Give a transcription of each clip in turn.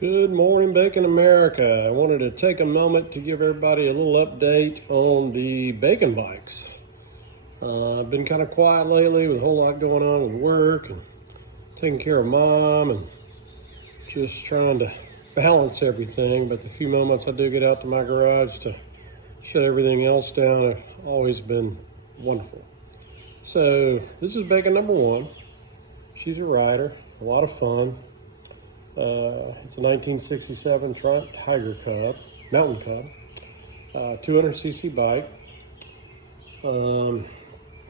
Good morning, Bacon America. I wanted to take a moment to give everybody a little update on the bacon bikes. I've been kind of quiet lately with a whole lot going on with work and taking care of mom and just trying to balance everything. But the few moments I do get out to my garage to shut everything else down have always been wonderful. So this is bacon number one. She's a rider, a lot of fun. It's a 1967 Triumph Tiger Cub, Mountain Cub, 200cc bike.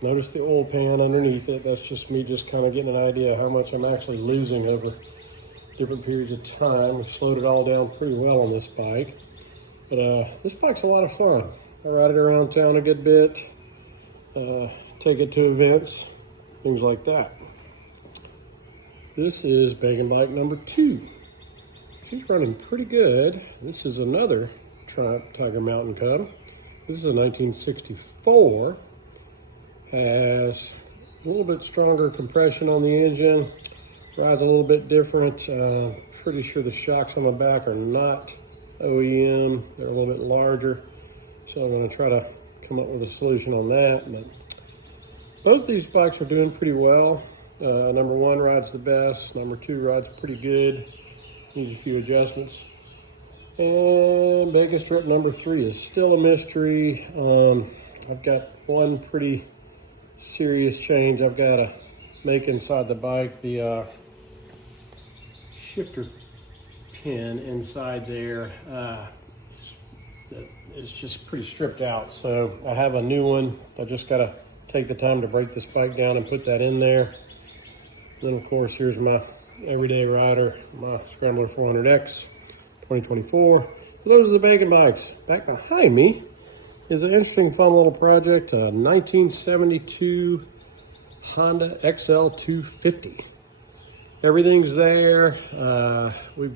Notice the oil pan underneath it. That's just me just kind of getting an idea how much I'm actually losing over different periods of time. We slowed it all down pretty well on this bike. But this bike's a lot of fun. I ride it around town a good bit, take it to events, things like that. This is bacon bike number two. She's running pretty good. This is another Triumph Tiger Mountain Cub. This is a 1964. Has a little bit stronger compression on the engine. Rides a little bit different. Pretty sure the shocks on the back are not OEM. They're a little bit larger. So I'm going to try to come up with a solution on that. But both these bikes are doing pretty well. Number one rides the best. Number two rides pretty good. Needs a few adjustments. And bacon strip number three is still a mystery. I've got one pretty serious change I've got to make inside the bike. The shifter pin inside there is just pretty stripped out. So I have a new one. I just got to take the time to break this bike down and put that in there. Then of course, here's my everyday rider, my Scrambler 400X 2024. Those are the bacon bikes. Back behind me is an interesting, fun little project, a 1972 Honda XL250. Everything's there. We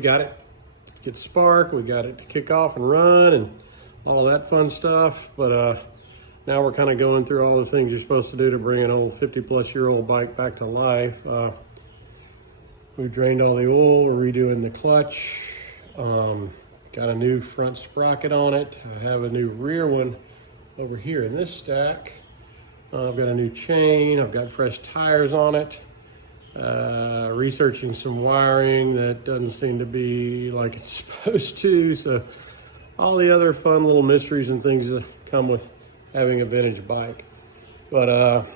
got it to get spark, we got it to kick off and run and all of that fun stuff. But now we're kind of going through all the things you're supposed to do to bring an old 50-plus-year-old bike back to life. We've drained all the oil, we're redoing the clutch. Got a new front sprocket on it. I have a new rear one over here in this stack. I've got a new chain, I've got fresh tires on it. Researching some wiring that doesn't seem to be like it's supposed to. So all the other fun little mysteries and things that come with having a vintage bike. But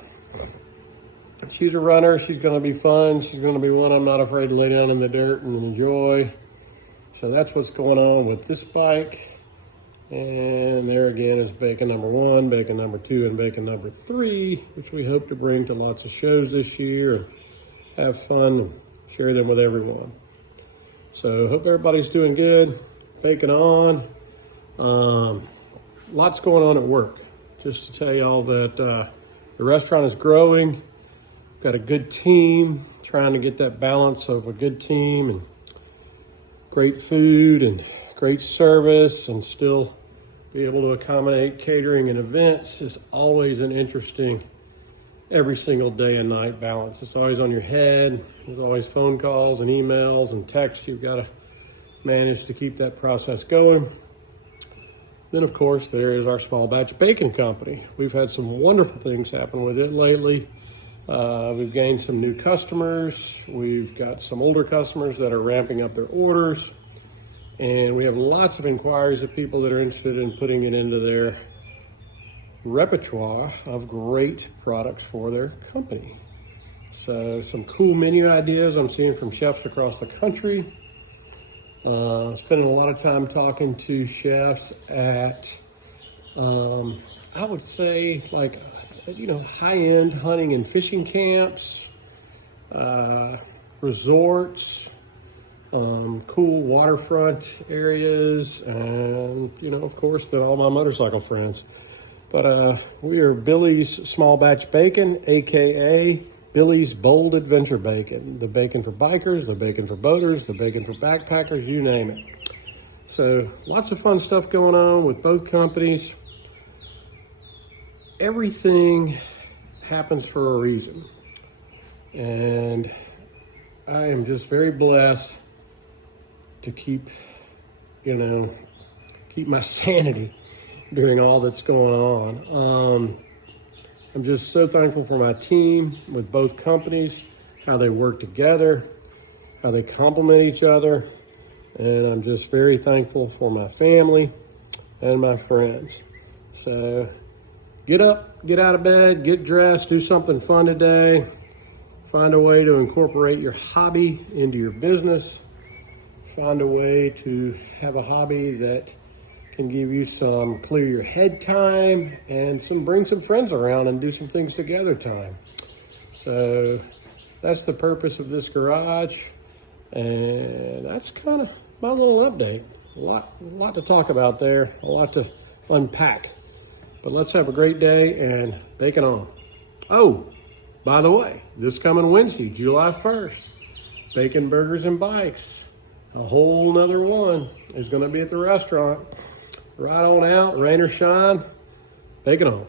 she's a runner. She's going to be fun. She's going to be one I'm not afraid to lay down in the dirt and enjoy. So that's what's going on with this bike. And there again is bacon number one, bacon number two, and bacon number three, which we hope to bring to lots of shows this year and have fun and share them with everyone. So hope everybody's doing good. Bacon on. Lots going on at work. Just to tell y'all that the restaurant is growing. We've got a good team, trying to get that balance of a good team and great food and great service and still be able to accommodate catering and events is always an interesting every single day and night balance. It's always on your head. There's always phone calls and emails and texts. You've got to manage to keep that process going. Then, of course, there is our small batch bacon company. We've had some wonderful things happen with it lately. We've gained some new customers. We've got some older customers that are ramping up their orders. And we have lots of inquiries of people that are interested in putting it into their repertoire of great products for their company. So some cool menu ideas I'm seeing from chefs across the country. Spending a lot of time talking to chefs at, I would say like, high-end hunting and fishing camps, resorts, cool waterfront areas, and, of course, all my motorcycle friends. But we are Billy's Small Batch Bacon, AKA Billy's Bold Adventure Bacon. The bacon for bikers, the bacon for boaters, the bacon for backpackers, you name it. So lots of fun stuff going on with both companies. Everything happens for a reason. And I am just very blessed to keep, keep my sanity during all that's going on. I'm just so thankful for my team with both companies, how they work together, how they complement each other. And I'm just very thankful for my family and my friends. So get up, get out of bed, get dressed, do something fun today. Find a way to incorporate your hobby into your business. Find a way to have a hobby that can give you some clear your head time and bring some friends around and do some things together time. So that's the purpose of this garage. And that's kind of my little update. A lot to talk about there, a lot to unpack. But let's have a great day and bake it on. Oh, by the way, this coming Wednesday, July 1st, Bacon, Burgers, and Bikes. A whole nother one is going to be at the restaurant. Right on out, rain or shine, bake it on.